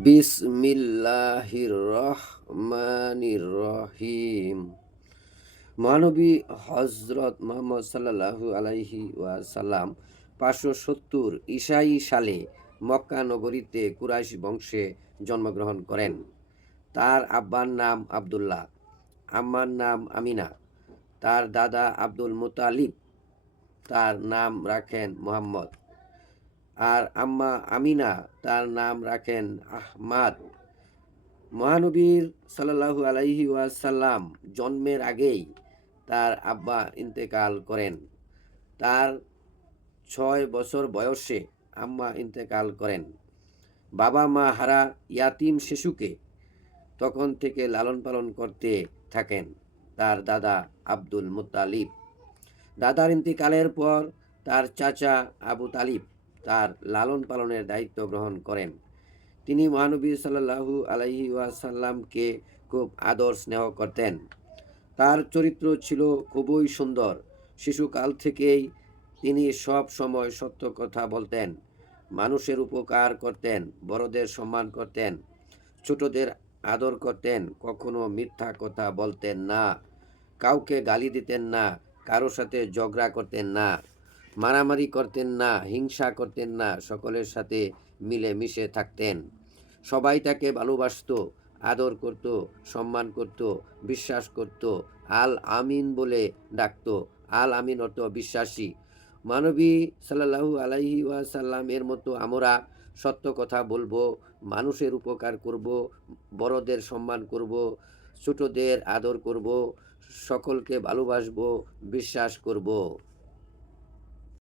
বিসমিল্লাহির রহমানির রহিম মহানবী হজরত মোহাম্মদ সাল্লাল্লাহু আলাইহি ওয়াসাল্লাম পাঁচশো সত্তর ইসাই সালে মক্কা নগরীতে কুরাইশ বংশে জন্মগ্রহণ করেন। তার আব্বার নাম আব্দুল্লাহ, আম্মার নাম আমিনা, তার দাদা আব্দুল মুতালিব, তার নাম রাখেন মোহাম্মদ। আর আম্মা আমিনা তার নাম রাখেন আহমাদ। মহানবীর সাল্লাল্লাহু আলাইহি ওয়াসাল্লাম জন্মের আগেই তার আব্বা ইন্তেকাল করেন। তার ছয় বছর বয়সে আম্মা ইন্তেকাল করেন। বাবা মা হারা ইয়াতিম শিশুকে তখন থেকে লালন পালন করতে থাকেন তার দাদা আব্দুল মুতালিব দাদার ইন্তেকালের পর তার চাচা আবু তালিব তার লালন পালনের দায়িত্ব গ্রহণ করেন। তিনি মহানবী সাল্লাল্লাহু আলাইহি ওয়াসাল্লামকে খুব আদর স্নেহ করতেন। তার চরিত্র ছিল খুবই সুন্দর। শিশুকাল থেকেই তিনি সব সময় সত্য কথা বলতেন, মানুষের উপকার করতেন, বড়দের সম্মান করতেন, ছোটদের আদর করতেন, কখনো মিথ্যা কথা বলতেন না, কাউকে গালি দিতেন না, কারও সাথে ঝগড়া করতেন না। মারামারি করতেন না, হিংসা করতেন না, সকলের সাথে মিলে মিশে থাকতেন। সবাই তাকে ভালোবাসত, আদর করত, সম্মান করত, বিশ্বাস করত, আল আমিন বলে ডাকত। আল আমিন অর্থ বিশ্বাসী। মানবী সাল্লাল্লাহু আলাইহি ওয়াসাল্লাম এর মতো আমরা সত্য কথা বলব, মানুষের উপকার করব, বড়দের সম্মান করব, ছোটদের আদর করব, সকলকে ভালোবাসবো, বিশ্বাস করব।